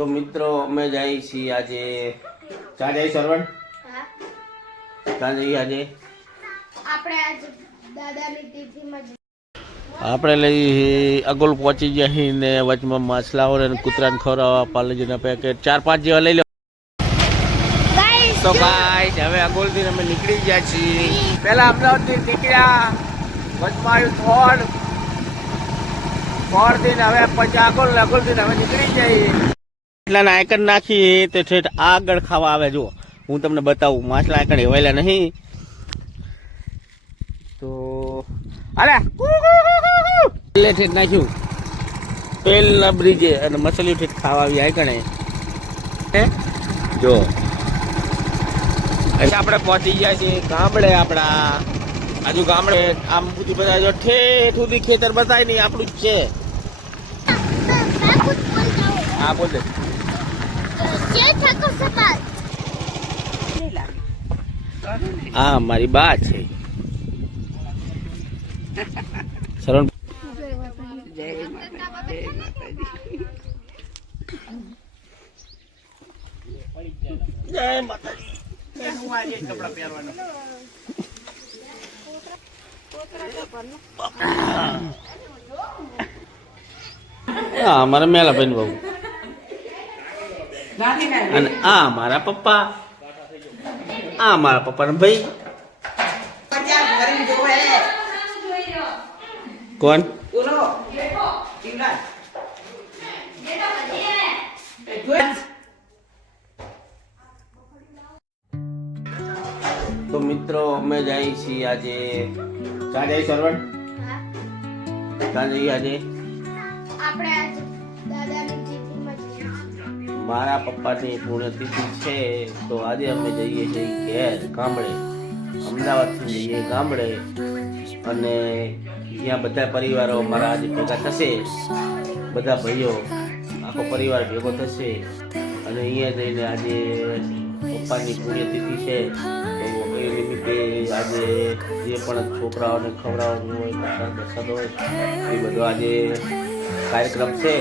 તો મિત્રો અમે જઈએ છીએ આજે ક્યાં જઈએ સરવણ? ક્યાં જઈએ આજે? આપણે લઈ અગોલ પહોંચી ગયા છીએ ને વચમાં માછલાઓ ને કૂતરાને ખવડાવવા પાર્લેજીના પેકેટ 4-5 જેવા લઈ લો. તો ગાઈસ હવે અગોલથી અમે નીકળી ગયા છીએ. પહેલા અમદાવાદથી નીકળ્યા, વચમાં આવ્યું થોડથી હવે પછી અગોલથી હવે નીકળી જઈએ. માછલા આયકન નાખી તો ઠેઠ આગળ ખાવા આવે. જો હું તમને બતાવું, માછલા આયકન હેવાયેલા નહીં તો અરે પેલે ઠેઠ નાખ્યું પેલના બ્રિજે અને મછલી ઠેઠ ખાવા આવી આયકણે. જો આપણે પહોંચી ગયા છીએ ગામડે. આપણા હજુ ગામડે આમ સુધી બધા જો ઠેઠ સુધી ખેતર બતાય નહીં, આપણું જ છે. હા બોલ દે. હા મારી બા છે શરણ. જય માતાજી. કપડા પહેરવાના હા મારા મેલા ભાઈ બહુ અને આ મારા પપ્પા, આ મારા પપ્પાનો ભાઈ. કોણ? તો મિત્રો અમે જઈએ છીએ આજે ક્યાં જઈએ સરવણ? ક્યાં જઈએ આજે? મારા પપ્પાની પુણ્યતિથિ છે તો આજે અમે જઈએ છીએ ઘેર ગામડે. અમદાવાદથી જઈએ ગામડે અને ત્યાં બધા પરિવારો મારા આજે ભેગા થશે. બધા ભાઈઓ આખો પરિવાર ભેગો થશે અને અહીંયા જઈને આજે પપ્પાની પુણ્યતિથિ છે તો એ નિમિત્તે આજે જે પણ છોકરાઓને ખવડાવવાનું હોય, પ્રસાદ હોય એ બધો આજે કાર્યક્રમ છે.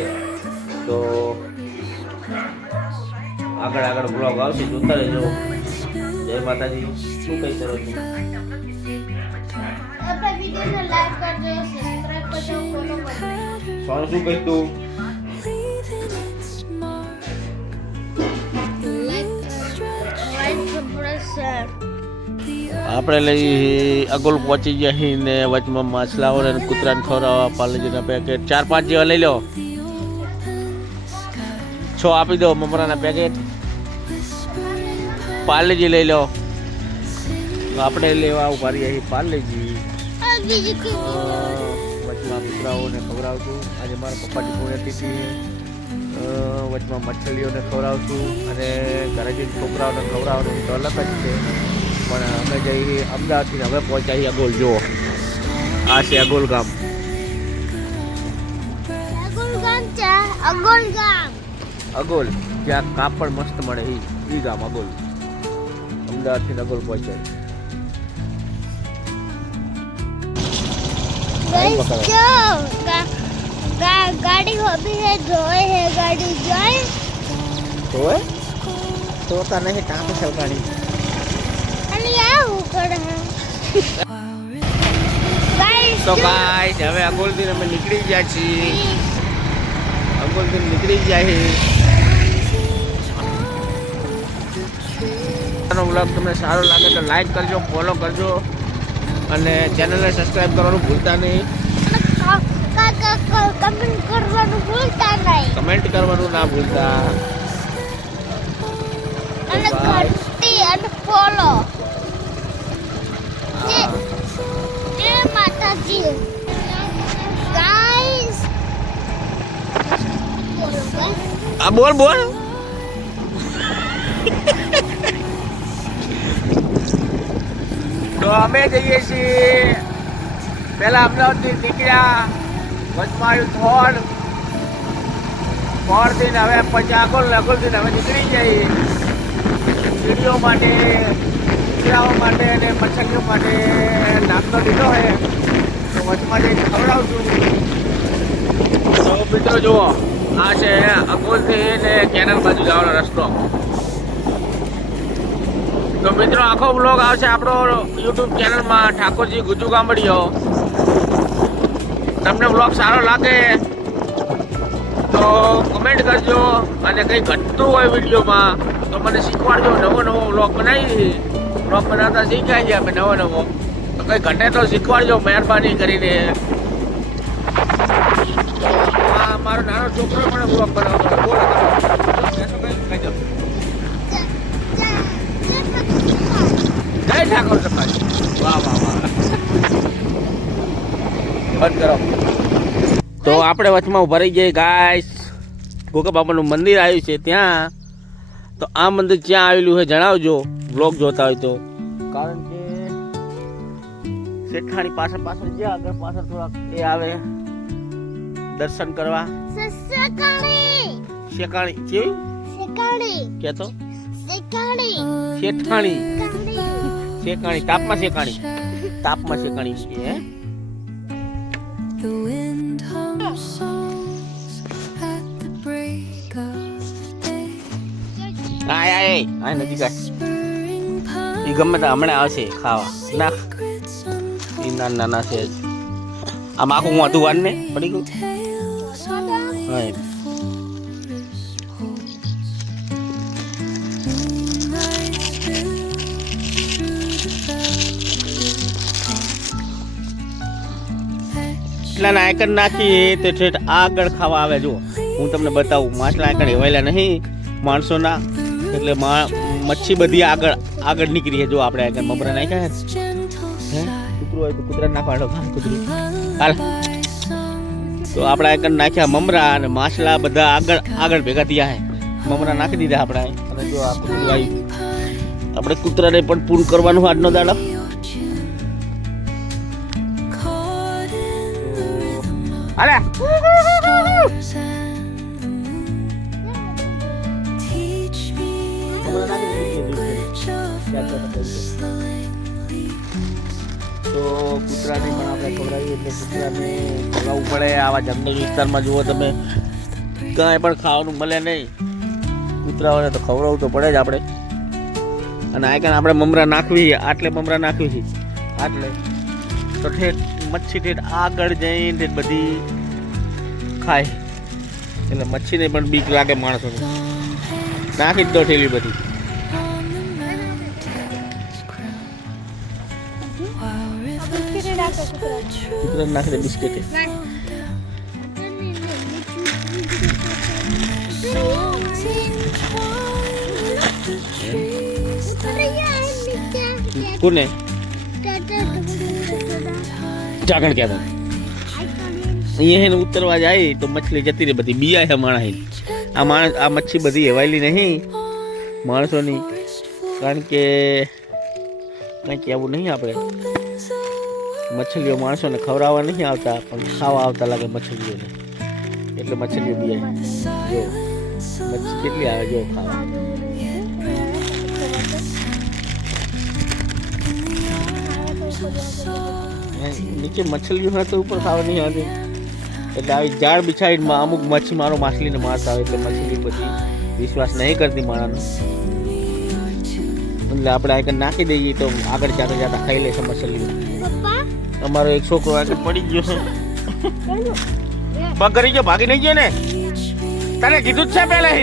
તો આગળ બ્લોગ આવશે, જોતા રહેજો. જય માતાજી. શું કહી શકો છો? સોનું શું કહી તું? આપણે લઈ અગોલ પહોંચી ગયા છીએ ને વચમાં માછલાઓ ને કૂતરાને ખવડાવવા પાર્લેજીના પેકેટ 4-5 જેવા લઈ લો. 6 આપી દો મમરાના પેકેટ. પાર્લેજી લઈ લો. આપણે લેવા ઉભા રહ્યા છીએ પાર્લેજી. વચમાં કૂતરાઓને ખવડાવશું. આજે મારા પપ્પાની પુણ્યતિથિ. વચમાં મછલીઓને ખવડાવશું અને ઘરે જઈને છોકરાઓને ખવડાવવાનું તો અલગ જ છે. પણ અમે જઈએ અમદાવાદથી હવે પહોંચાઈએ અગોલ. જુઓ આ છે અગોલ ગામ. અગોલ જ્યાં કાપડ મસ્ત મળે એ ગામ અગોલ. અમદાવાદથી અગોલ પહોંચાય. गाड़ी होती है जोए है गाड़ी जोए तो नहीं कहाँ पे चल गाड़ी तो गाइस હવે અગોલથી અમે નીકળી ગયા છીએ. અગોલથી નીકળી ગયા છે. આનો વ્લોગ તમને સારો લાગે તો લાઈક કરજો, ફોલો કરજો અને ચેનલને સબસ્ક્રાઇબ કરવાનું ભૂલતા નહીં. કમેન્ટ કરવાનું ના ભૂલતા. અને ઘંટી અને ફોલો. જય માતાજી. ગાઈસ આ બોલ તો અમે જઈએ છીએ. પહેલા અમદાવાદથી નીકળ્યા, વચમાં આવ્યું થોડથી હવે પછી અગોલથી હવે નીકળી જઈએ. વીડિયો માટે, કૂતરાઓ માટે અને મચ્છરીઓ માટે નાસ્તો લીધો છે તો વચમાં જઈને ખવડાવશું. તો મિત્રો જુઓ આ છે અકોલથી ને કેનાલ બાજુ જવાનો રસ્તો. તો મિત્રો આખો બ્લોગ આવશે આપણો યુટ્યુબ ચેનલમાં ઠાકોરજી ગુજુ ગામડીઓ. તમને બ્લોગ સારો લાગે તો કમેન્ટ કરજો અને કંઈ ઘટતું હોય વિડીયોમાં તો મને શીખવાડજો. નવો નવો બ્લોગ બનાવી બ્લોગ બનાવતા શીખ્યા છીએ અમે નવો નવો. તો કંઈ ઘટે તો શીખવાડજો મહેરબાની કરીને. આ મારો નાનો છોકરો પણ બ્લોગ બનાવતો બોલો કહી દો. જય ઠાકોર સમાજ. વાહ વાહ વાહ. બંધ કરો. તો આપણે વચમાં ઉભા રહી જઈએ ગાઈસ. ગોગા બાબાનું મંદિર આવ્યું છે ત્યાં. તો આ મંદિર ક્યાં આવેલું છે જણાવજો બ્લોગ જોતા હોય તો. કારણ કે શેઠાણી પાછળ પાછળ જે આગળ પાછળ થોડાક એ આવે દર્શન કરવા. શેકાણી કેવી કેતો શેઠાણી શેકાણી તાપમાં શેકાણી તાપમાં શેકાણી હે. The wind hums songs at the break of day. આય આય આય નજીક આય. Whispering ઈ ગમે તે હમણાં આવશે ખાવા. ના secrets untold ઈ નાના છે જ. આમ આખું હું હતું વાન ને પડી ગયું. tales હા only the forest holds. Moonlight spills through the velvet માછલા ના આયકન નાખી તે ઠેઠ આગળ ખાવા આવે. જો હું તમને બતાવું માછલા આયકન એવાયેલા નહીં માણસોના. એટલે મચ્છી બધી આગળ આગળ નીકળી છે. જો આપણે આયકન મમરા નાખ્યા છે. હે કૂતરું હોય તો કૂતરા નાખવાનો કૂતરું હાલ. તો આપણે આયકન નાખ્યા મમરા અને માછલા બધા આગળ આગળ ભેગા થયા છે. મમરા નાખી દીધા આપણે. અને જો આ કૂતરું આવ્યું. આપણે કૂતરાને પણ પૂરું કરવાનું આજનો દાડો. અરે teach me the language of તો કૂતરાને પણ આપણે ખવડાવીએ એટલે કૂતરાને ખવડાવવું પડે. આવા જંગલ વિસ્તારમાં જુઓ તમે કાંઈ પણ ખાવાનું મળે નહીં. કૂતરાઓને તો ખવડાવવું તો પડે જ આપણે. અને આ કાંઈ આપણે મમરા નાખવી આટલે મમરા નાખવી છે આટલે તો ઠેઠ મચ્છી ઠેઠ આગળ જઈને ઠેઠ બધી ખાય. એટલે મચ્છીને પણ બીક લાગે માણસોને. નાખી જ દો ઠેલી બધી. કૂતરાને નાખી દે બિસ્કીટ. કોને ઢાંકણ ક્યાં હતા અહીંયા એને ઉતરવા જાય તો મછલી જતી રહે બધી. બીયા છે માણસ. આ મચ્છી બધી હેવાયેલી નહીં માણસોની. કારણ કે કંઈ કહેવું નહીં આપણે. મછલીઓ માણસોને ખવડાવવા નહીં આવતા પણ ખાવા આવતા લાગે મછલીઓને. એટલે મછલીઓ બીયા. જો મચ્છી કેટલી આવે જો ખાવા. નીચે મછલીઓ હોય તો ઉપર ખાવા નહીં આવતી. એટલે આવી ઝાડ બિછાડીમાં અમુક મચ્છી મારો માછલીને મારતા હોય. એટલે મછલી પછી વિશ્વાસ નહીં કરતી માણાનો. એટલે આપણે આગળ નાખી દઈએ તો આગળ જતા જતા ખાઈ લેશે મછલીઓ. અમારો એક છોકરો આગળ પડી ગયો છે. પગ કરી ગયો ભાગી નહીં ગયો ને. તને કીધું જ છે પહેલા.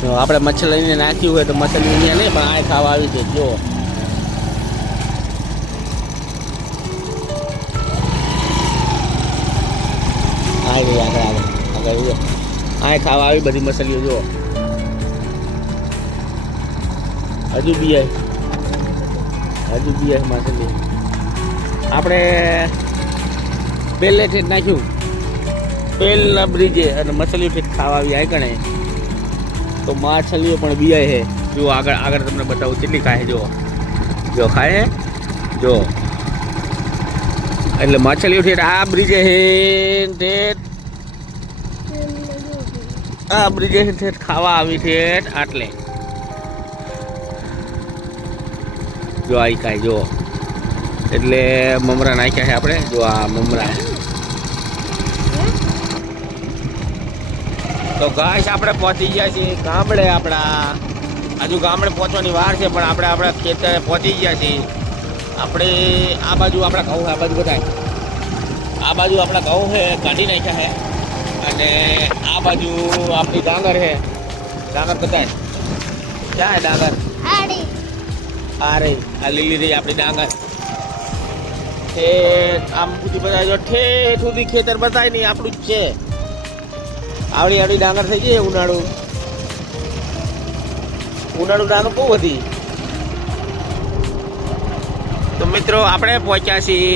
તો આપણે મછલીને નાખ્યું હોય તો મછલી અહીંયા નહીં પણ આ ખાવા આવી છે. જો આગળ આગળ આગળ આગળ જો આ ખાવા આવી બધી મછલીઓ. જો હજુ બી માછલી. આપણે પહેલેથી જ નાખ્યું પહેલા બ્રિજે અને મછલીઓ ઠીક ખાવા આવી આય કણે. તો માછલીઓ પણ બીયાય છે. જો આગળ આગળ તમને બતાવું કેટલી ખાય. જો ખાય જો. એટલે માછલીઓ ઠેઠ આ બ્રિજે છે ઠેઠ આ બ્રિજે ઠેઠ ખાવા આવી ઠેઠ આટલે. જો આઈ ખાય જો એટલે મમરા નાખ્યા છે આપણે. જો આ મમરા. તો ગાઈસ આપણે પહોંચી ગયા છીએ ગામડે આપણા. હજુ ગામડે પહોંચવાની વાર છે પણ આપણે આપણા ખેતરે પહોંચી ગયા છીએ. આપણે આ બાજુ આપણા ઘઉં છે, આ બાજુ બધાય આ બાજુ આપણા ઘઉં છે કાઢી નાખ્યા છે અને આ બાજુ આપણી ડાંગર છે. ડાંગર બધાય ક્યાં છે ડાંગર? આડી આ રહી, આ લીલી રહી આપણી ડાંગર. આમ સુધી બધા જો ઠેઠ સુધી ખેતર બતાય નહીં આપણું જ છે. આવડી આવડી ડાંગર થઈ ગઈ. ઉનાળુ ડાંગર બહુ વધી. તો મિત્રો આપણે પહોંચ્યા છીએ,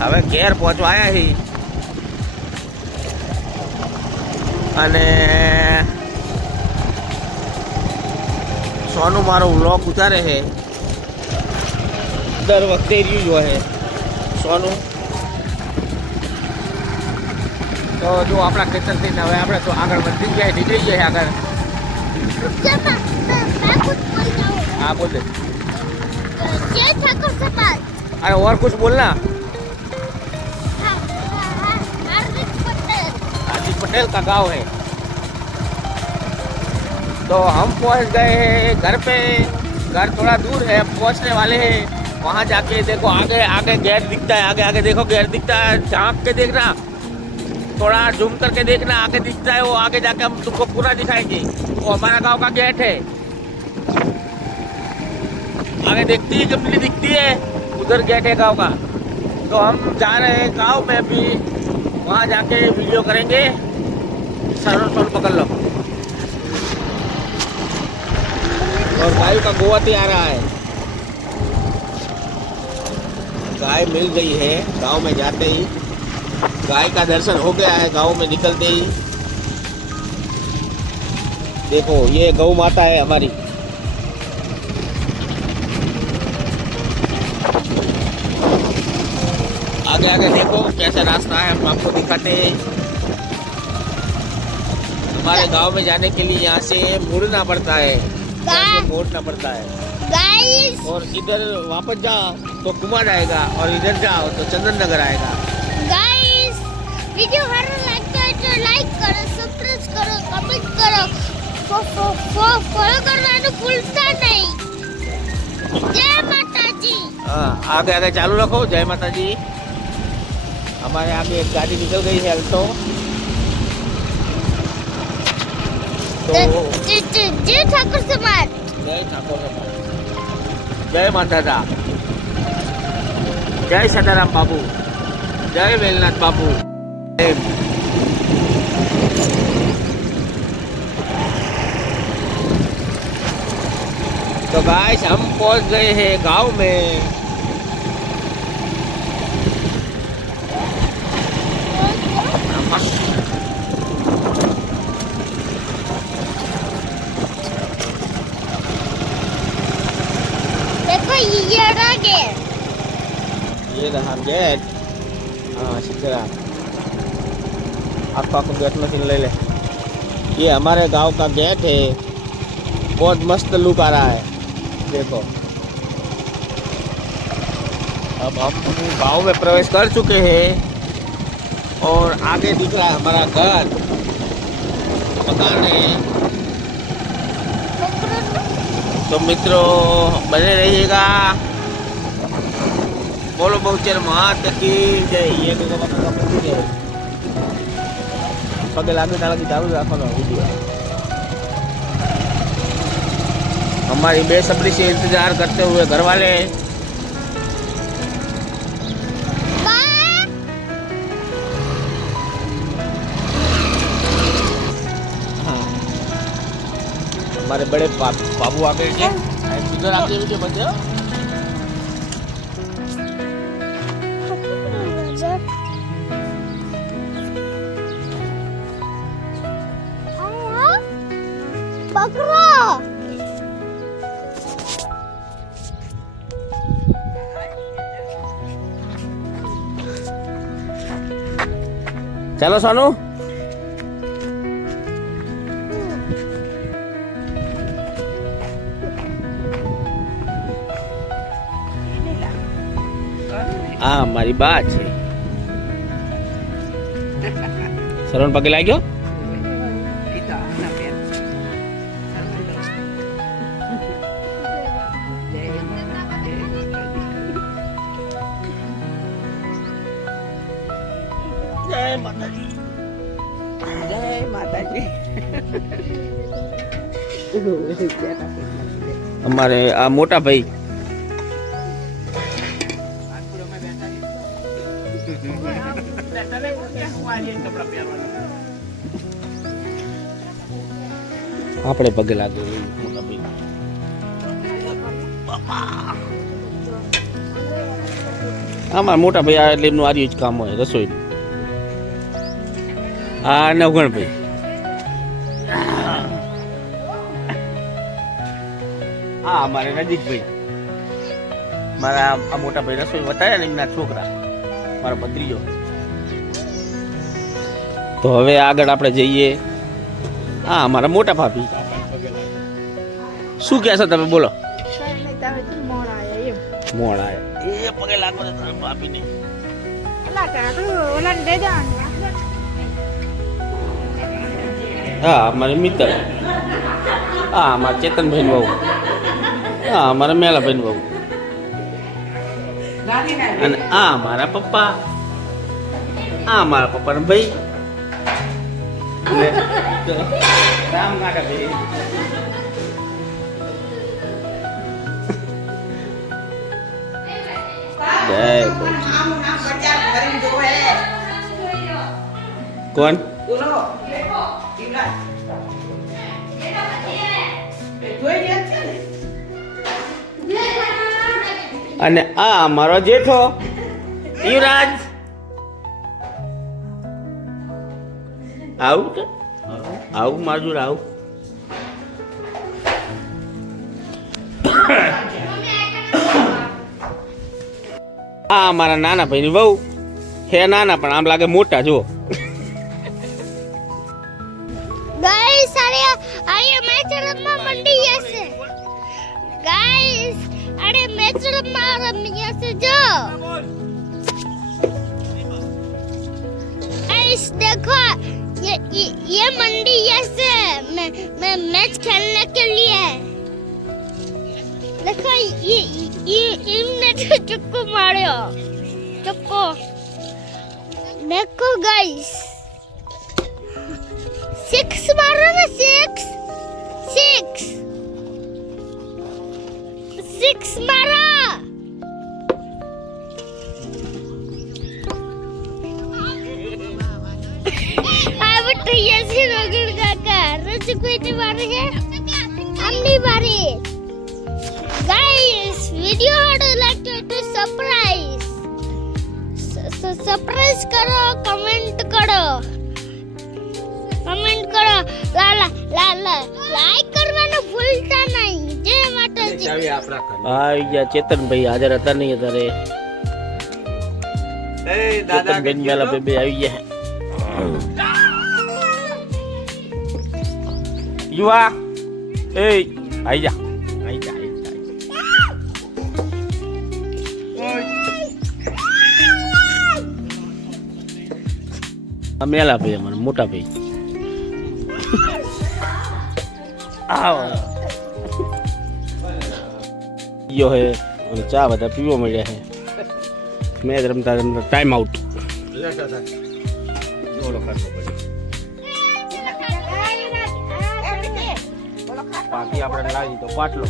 હવે ઘેર પહોંચવા આવ્યા છીએ અને સોનું મારો વ્લોગ ઉતારે છે. દર વખતે રહ્યું જ હોય સોનું. તો જો આપણા ખેતરથી હવે આપણે તો આગળ વધી જાય, નીકળી જાય આગળ. हाँ बोल दे. ये ठाकुर से बात अरे और कुछ बोलना. हार्दिक पटेल. हार्दिक पटेल का गांव है. तो हम पहुंच गए हैं घर पे. घर थोड़ा दूर है, पहुंचने वाले हैं. वहाँ जाके देखो आगे आगे गेट दिखता है. आगे आगे देखो गेट दिखता है. झांक के देखना, थोड़ा जूम करके देखना, आगे दिखता है वो. आगे जाके हम तुमको पूरा दिखाएंगे. वो हमारा गांव का गेट है. आगे देखती है कंपनी दिखती है, उधर गेट है गांव का. तो हम जा रहे हैं गांव में अभी. वहाँ जाके वीडियो करेंगे. सर पकड़ लो. और गाय का गोवती आ रहा है. गाय मिल गई है गांव में जाते ही. गाय का दर्शन हो गया है गांव में निकलते ही. देखो ये गौ माता है हमारी. आगे आगे देखो कैसा रास्ता है, हम आपको दिखाते हैं. हमारे गांव में जाने के लिए यहाँ से मुड़ना पड़ता है, मोड़ना पड़ता है. गाइस और इधर वापस जाओ तो कुमार आएगा और इधर जाओ तो चंदन नगर आएगा. गाइस वीडियो सारो लगता है तो लाइक करो, सब्सक्राइब करो, कमेंट करो, फॉलो करना भूलता नहीं. जय माता जी. हाँ आगे आगे चालू रखो. जय माता जी. हमारे आगे एक गाड़ी निकल गई है अल्टो. तो जय ठाकुर समाज. जय ठाकुर. जय माता दा. जय सदाराम बाबू. जय वेलनाथ बाबू. तो गाइस हम पहुंच गए हैं गांव में. देखो ये रहा गेट. ये रहा गेट. हाँ सीधे आपका गेट मशीन ले ले. ये हमारे गांव का गेट है. बहुत मस्त लुक आ रहा है. देखो अब हम गांव में प्रवेश कर चुके हैं और आगे दिख रहा है हमारा घर. मकान है. तो मित्रों बने रहिएगा. बोलो बहुचर मात की जय. ये पगे लागे ना लगी चालू रखो वीडियो. हमारी बेसब्री से इंतजार करते हुए घर वाले. हाँ हमारे बड़े बाबू आ गए. इधर आके वीडियो बनते हो. पकड़ो. चलो सोनू. આ મારી બા છે. સરવણ પગે લાગ્યો. જય માતાજી. જય માતાજી. અમારે આ મોટા ભાઈ આપણે પગે લાગે મોટા ભાઈ. અમારા મોટા ભાઈ આ એટલે એમનું આર્યું જ કામ હોય રસોઈનું. આ નવગણ ભાઈ. હા અમારે નજીકભાઈ મારા આ મોટા ભાઈ રસોઈ બતાવ્યા ને એમના છોકરા મારા ભત્રીજો. તો હવે આગળ આપણે જઈએ. હા અમારા મોટા ભાભી શું કહેશો તમે બોલો. મોણ આયા એ પગે લાગો ને તમે ભાભીને. હા અમારે મિત્ર. હા અમારા ચેતનભાઈ બહુ. હા અમારા મેલાભાઈ બહુ. અને આ મારા પપ્પા. આ મારા પપ્પાના ભાઈ. રામ કાકા ભાઈ. કોણ અને આ મારો જેઠો યુવરાજ. આવું કે આવું મારું આવું. આ મારા નાના ભાઈની વહુ હે નાના પણ આમ લાગે મોટા. જો ગાઈસ અરે મેચ રમવા મંડી છે. ગાઈસ અરે મેચ રમવા રમી છે. જો गाइस देखो ये मंडी ऐसे मैं मैच खेलने के लिए. देखो ये इनने तो चक्को मारो. चक्को देखो गाइस 6 मारो ना. 6 मारो. ऐसे रगड़ काका रज कोई बारे है हमनी बारे. Guys video how like to surprise करो. कमेंट करो. લાઈક કરવાનું ભૂલતા નહીં. જય માતાજી. આવી ગયા ચેતનભાઈ હાજર હતા નહીં અત્યારે. ચેતનભાઈ મેલા બે આવી ગયા. યુવા એ આઈ જા. મેલા ભાઈ અમારા મોટા ભાઈ. યો હે અને ચા બધા પીવા મળ્યા છે. મેચ રમતા રમતા ટાઈમ આઉટ. બાકી આપણે લાવી તો પાટલો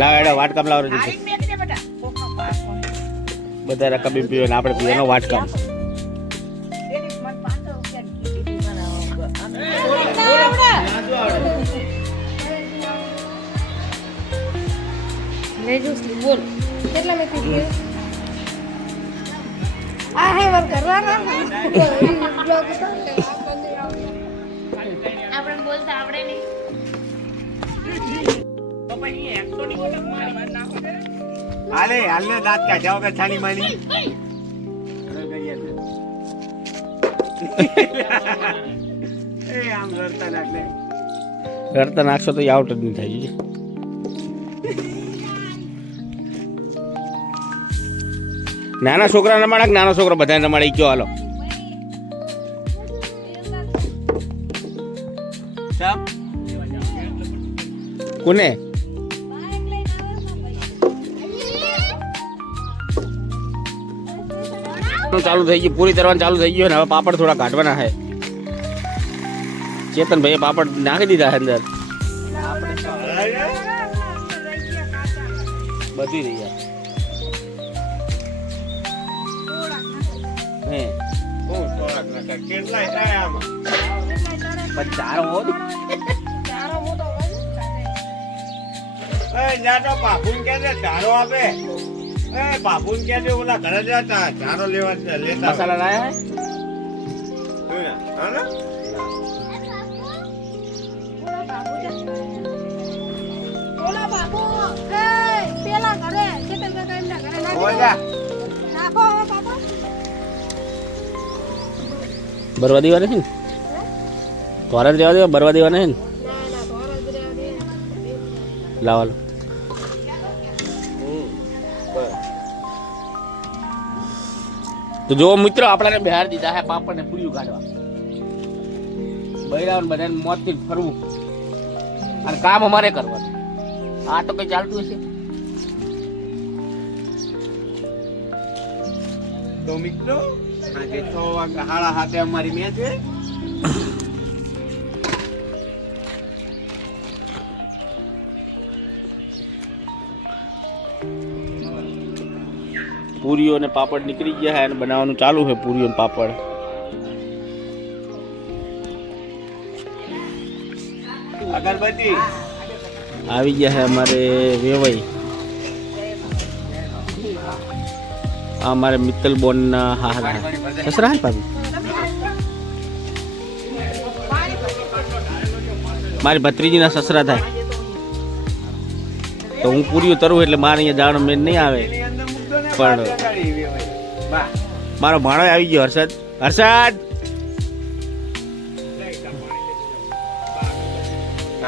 લાવ વાટકામ લાવ બધા રકબી પીવે ને આપણે પીવાનો વાટકામ. બોલ કેટલા મેં કીધું આ હે વર કરવાના આપણે બોલતા આવડે નહીં. હાલે હાલને દાંત કાઢ્યા વગર છાની માની એ આમ રડતા નાખલે રડતા નાખશો તો આઉટ જ નહીં થાય. નાના છોકરા રમાડે કે નાનો છોકરો બધા રમાડી ગયો હાલો કોને ચાલુ થઈ ગયું પૂરી તરવાનું ચાલુ થઈ ગયું ને હવે પાપડ થોડા કાઢવાના છે ચેતન ભાઈ પાપડ નાખી દીધા છે અંદર બધી રહી જાય હે કેટલાય થાય આમાં પણ ચારો હોત એ જા તો બાપુન કે છે ચારો આપે એ બાપુન કે છે ઓલા ઘરે જતા ચારો લેવા લેતા મસાલા લાયા હે હા ને ઓલા બાબુ એ પેલા ઘરે ચેતન કાકા એમના ઘરે ઓલા નાખો બાબુ બરવા દેવાના છે ને તોરા જ રહેવા દેવા બરવા દેવાના છે ને ના ધોરા જ રહેવા દે લાવાલો તો જો મિત્રો આપણાને બહાર દીધા હે પાપડ ને પૂરીઓ કાઢવા બૈરાઓને બધાને મોતથી ફરવું અને કામ અમારે કરવાનું આ તો કઈ ચાલતું હશે તો મિત્રો આજે 6 વાગે 7:30 અમારી મેચ છે પૂરીઓ ને પાપડ નીકળી ગયા હે અને બનાવવાનું ચાલુ છે પૂરીઓ ને પાપડ અગરબત્તી આવી ગયા હે અમારે વેવાઈ આ અમારે મિત્તલ બોન ના હારા સસરા હે પાપી મારી ભત્રીજીના સસરા થાય તો હું પૂરીઓ તરું એટલે મારે અહીંયા જવાનો મેન નહીં આવે પણ મારો ભાણો આવી ગયો હર્ષદ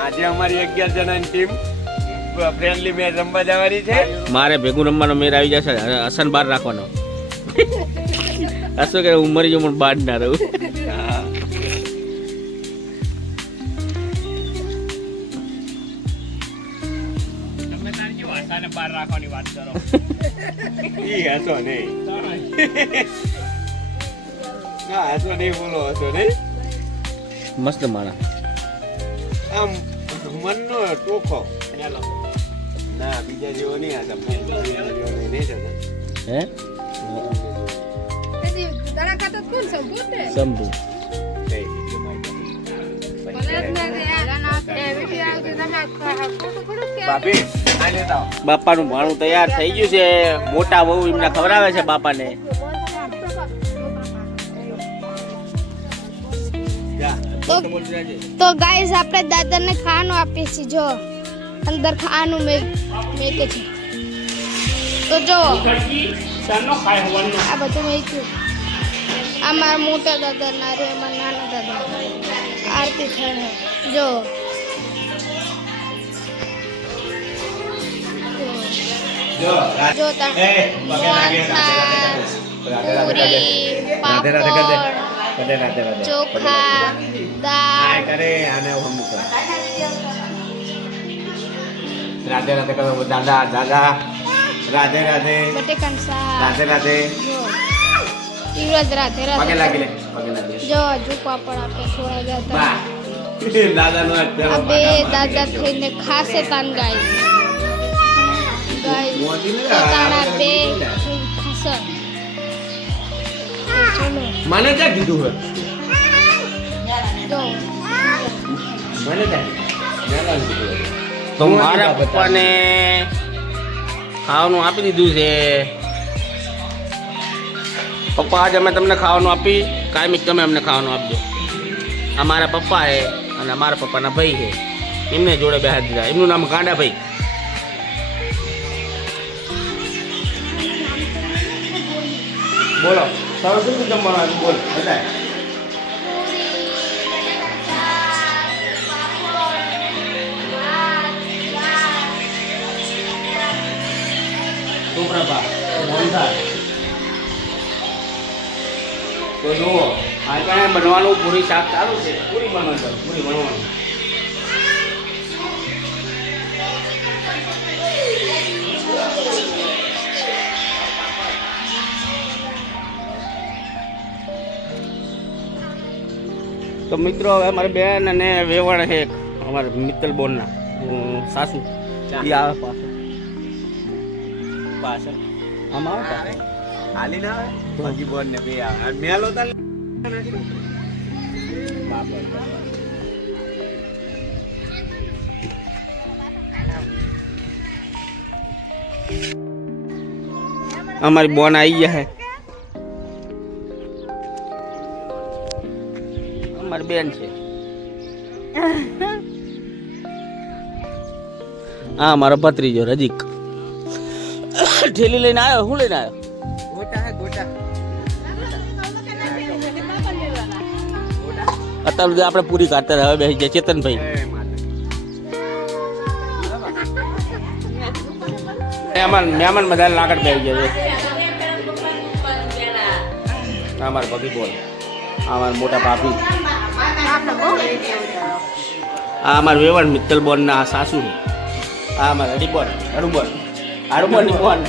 આજે અમારી 11 જણાની ટીમ ફ્રેન્ડલી મેચ રમવા જવાની છે મારે ભેગું રમવાનો મેર આવી જશે અસન બહાર રાખવાનો અસો કે હું મરી જાઉં પણ બહાર ના રહું તમે તારી વાસાને બહાર રાખવાની વાત કરો ઈ હસો નહીં ના હસો નહીં બોલો હસો નહીં મસ્ત માણસ આમ મનનો ટોખો ના બીજા જેવો નહીં આ બીજા જેવો નહીં થતો હે તેથી ધડાકા તો કોણ સંપૂર્ણ શંભુ ભાભી આ લેતા આવો. બાપાનું ભાણું તૈયાર થઈ ગયું છે મોટા બહુ એમને ખવડાવે છે બાપાને જા તો ગાઈસ આપણે દાદાને ખાવાનું આપીએ છીએ જો અંદર ખાવાનું મેકે છે તો જો આ બધું મેક્યું આ મારા મોટા દાદા ના રે મારા નાના દાદા આરતી થાય જો જો જો તા એ પગે લાગે પૂરી રાધે રાધે કર દે પાપડ રાધે રાધે રાધે ચોખા આ દાળ કરે આને હમ કર રાધે રાધે કરો દાદા દાદા રાધે રાધે બટેકાનું શાક રાધે રાધે જો ઈવજ રાધે પગે રાધે લાગી લે પગે લાગી લે જો હજુ પાપડ આપે થોડા દાદા બા દાદા નો આ બે દાદા થઈને ખાસે તાન ગાય તાણા બે ખાસે ચલો મને ક્યાં કીધું હે જો મને ક્યાં કીધું તો મારા પપ્પાને ખાવાનું આપી દીધું છે પપ્પા આજે અમે તમને ખાવાનું આપી કાયમિક તમે અમને ખાવાનું આપજો આ મારા પપ્પા છે અને અમારા પપ્પાના ભાઈ છે એમને જોડે બેહાડી દીધા એમનું નામ ગાંડાભાઈ બોલો તમે શું જમવાનું આવ્યું બોલ બધાય ટોપરા મોહનથાળ. તો જુઓ આજે બનવાનું પૂરી શાક ચાલુ છે. પૂરી બનવાનું પૂરી બનવાનું. તો મિત્રો હવે અમારી બેન અને વેવણ છે અમારે મિત્તલ બોનના સાસુ એ આવે પાછળ આમાં આવે પાછળ. હાલી ના આવે ભાજી બોન ને બે આવે મેલો તાલ અમારી બોન આવી ગયા હે. અમારી બેન છે. હા મારો ભત્રીજો રજીક ઠેલી લઈને આવ્યો. શું લઈને આવ્યો? ગોટા હે ગોટા અત્યાર સુધી આપણે પૂરી કાઢતા હતા. હવે બેસી જાય ચેતનભાઈ. મહેમાન બધા લાકડ બેસી જાય. અમારા ભગી બોલ. અમારા મોટા ભાભી. આ અમારા વેવણ મિત્તલ બોન ના સાસુ. આ અમારા હડીબોન હડુબોન હડુબોન ની બોન.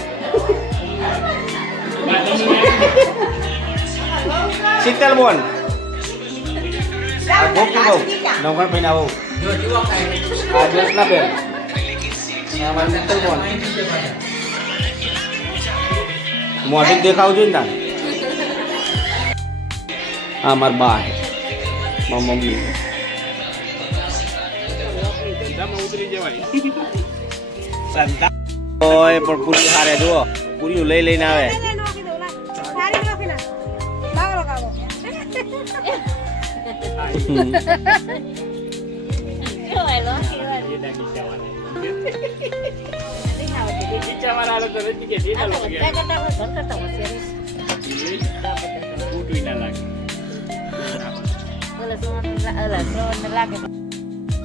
શીતલ બોન. ગોપી બહુ નવગણ ભાઈ ના બહુ. આ જ્યોત્સના બેન. અમારા મિત્તલ બોન. મોઢું દેખાવું જોઈએ ને. આ અમારા બા છે. મારી મમ્મી. ઓય પણ પૂરી હારે જુઓ. પૂરીઓ લઈ લઈને આવે.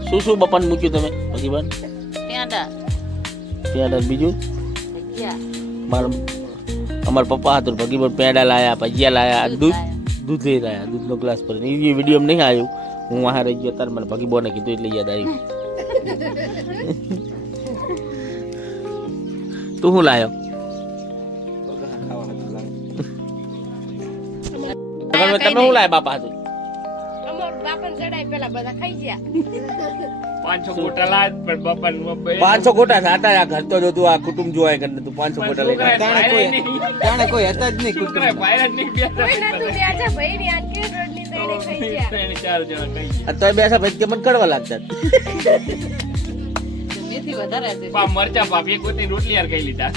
શું શું બપાને મૂક્યું તમે પછી બન? પેડા બીજું અમારા પપ્પા હતું ભગીબન પેડા લાયા, ભજીયા લાયા, દૂધ લઈ લાયા. દૂધનો ગ્લાસ પર એ વિડીયો નહીં આવ્યું. હું વહાં રહી ગયો તાર મને ભગીબોને કીધું એટલે યાદ આવ્યું. તું શું લાયો? તમે શું લાયા બાપા હતું? 500 ગોટા લાજ પણ બપન 500 ગોટા હતા. આ ઘર તો જોતું આ કુટુંબ જોવાય કરીને તું 500 ગોટા લઈ ગયા. જાણે કોઈ હતા જ નહીં કુટુંબ તો બેસા ભાઈ કે મને કડવા લાગતા. મરચા ભાભી કોઈ રોટલી યાર કઈ લીધા.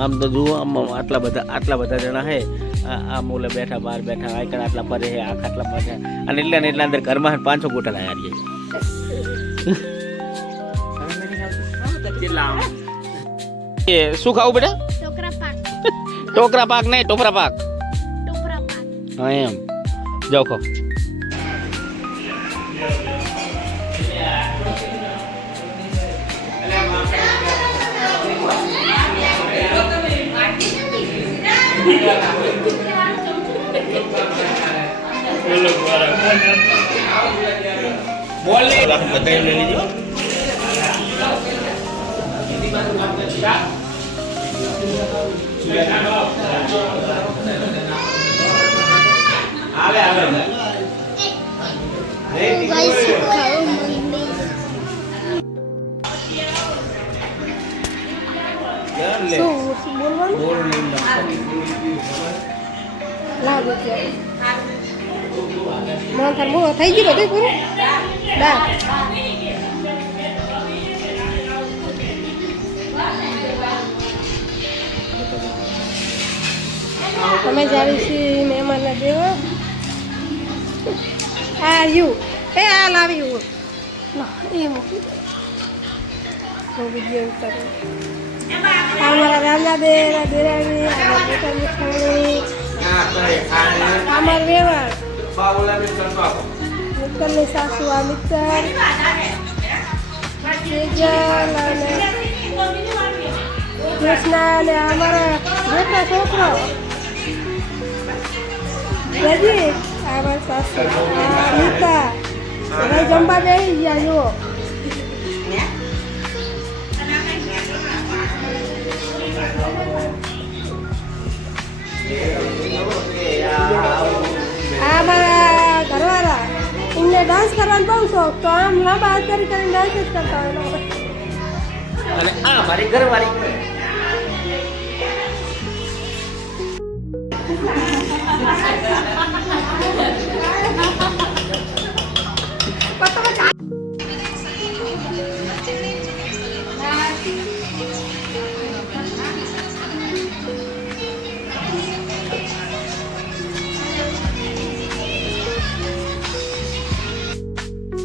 આમ તો જુઓ આમ આટલા બધા જણા હે. આ મોલે બેઠા બહાર બેઠા આઈકણ આટલા પરે હે આખ આટલા પરે અને એટલા અંદર ઘરમાં 500 ગોટા લાયા રહીએ. શું ખાવું બેટા? ટોકરા પાક નહીં ટોપરા પાક. હા એમ જાઓ ખાઓ. થઈ ગયું બધું પૂરું. અમે જાવી છીએ મહેમાનના દેવા. આ યુ એ આ લાવ્યું એ મૂકી દો વિડીયો ઉતારો. અમારા રાજા દેરાણી અમારા બેટા મીઠાણી અમાર વેવાર મિત્તલની સાસુ આ મિત્તલ સેજલ અને કૃષ્ણ અને અમારા મોટા છોકરો રેજી અમારા સાસુ નીતા હવે જમવા બેસી ગયા જુઓ આ મારા ઘરવાળા એમને ડાન્સ કરવાનો બહુ શોખ તો આમ લાંબા હાથ કરીને ડાન્સ જ કરતા હોય અને આ મારી ઘરવાળી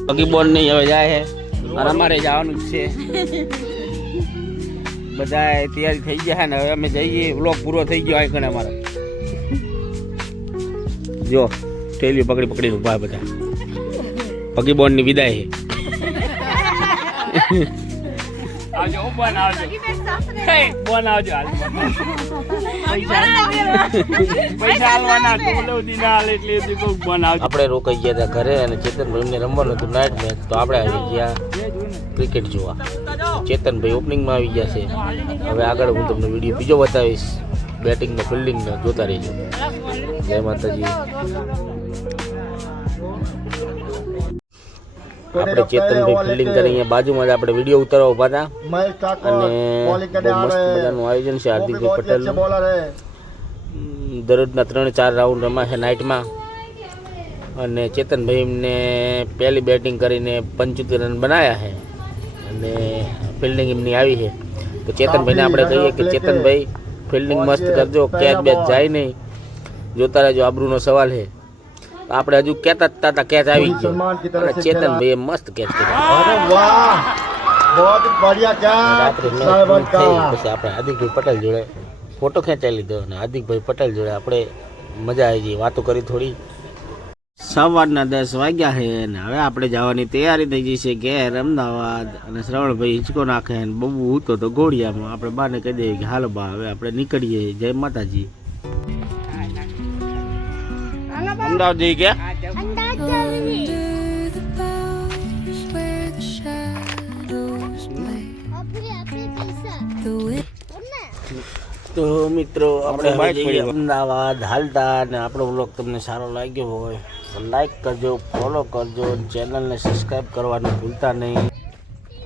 પગી બોર્ડ નહીં હવે જાય છે અને અમારે જવાનું જ છે બધા તૈયારી થઈ ગયા છે ને હવે અમે જઈએ વ્લોગ પૂરો થઈ ગયો આ કણે અમારો જો થેલીઓ પકડી પકડીને ઊભા બધા પગી બોર્ડની વિદાય છે આવજો બોન આવજો બોન આવજો પૈસા આલવાના કોલો દિના આલે એટલે બહુ બોન આવજો. આપણે રોકાઈ ગયા હતા ઘરે અને ચેતનભાઈને રમવાનું હતું નાઇટ મેચ તો આપણે આવી ગયા ક્રિકેટ જોવા. ચેતનભાઈ ઓપનિંગમાં આવી ગયા છે. હવે આગળ હું તમને વિડીયો બીજો બતાવીશ બેટિંગનો ફિલ્ડિંગનો જોતા રહેજો. જય માતાજી. આપણે ચેતનભાઈ ફિલ્ડિંગ કરી અહીંયા બાજુમાં જ આપણે વિડીયો ઉતારવા ઉભા હતા અને બહુ મસ્ત મજાનું આયોજન છે હાર્દિકભાઈ પટેલનું. દરરોજના 3-4 રાઉન્ડ રમાશે નાઇટમાં અને ચેતનભાઈ એમને પહેલી બેટિંગ કરીને 75 રન બનાવ્યા છે અને ફિલ્ડિંગ એમની આવી છે. તો ચેતનભાઈને આપણે કહીએ કે ચેતનભાઈ ફિલ્ડિંગ મસ્ત કરજો, કેચ બેચ જાય નહીં, જોતા રહેજો, આબરૂનો સવાલ છે. આપણે હજુ કહેતા હતા કેચ આવી ગયો અને ચેતનભાઈએ મસ્ત કેચ કર્યો. રાત્રે મેચ થઈ પછી આપણે હાર્દિકભાઈ પટેલ જોડે ફોટો ખેંચાઈ લીધો અને હાર્દિકભાઈ પટેલ જોડે આપણે મજા આવી ગઈ, વાતો કરી થોડી. સવારના 10 વાગ્યા છે અને હવે આપણે જવાની તૈયારી થઈ ગઈ છે ઘેર અમદાવાદ. અને શ્રવણભાઈ હિંચકો નાખે અને બબુ ઉતો તો ઘોડિયામાં આપણે બાને કહી દઈએ કે હાલો બા હવે આપણે નીકળીએ. જય માતાજી. અમદાવાદ જઈ ગયા અંદાજ જાવી Where the shadows play, આપણે પૈસા the wind તો મિત્રો આપણે હવે જઈએ અમદાવાદ હાલતા. અને આપણો વ્લોગ તમને સારો લાગ્યો હોય તો લાઈક કરજો, ફોલો કરજો, ચેનલને સબસ્ક્રાઈબ કરવાનું ભૂલતા નહીં.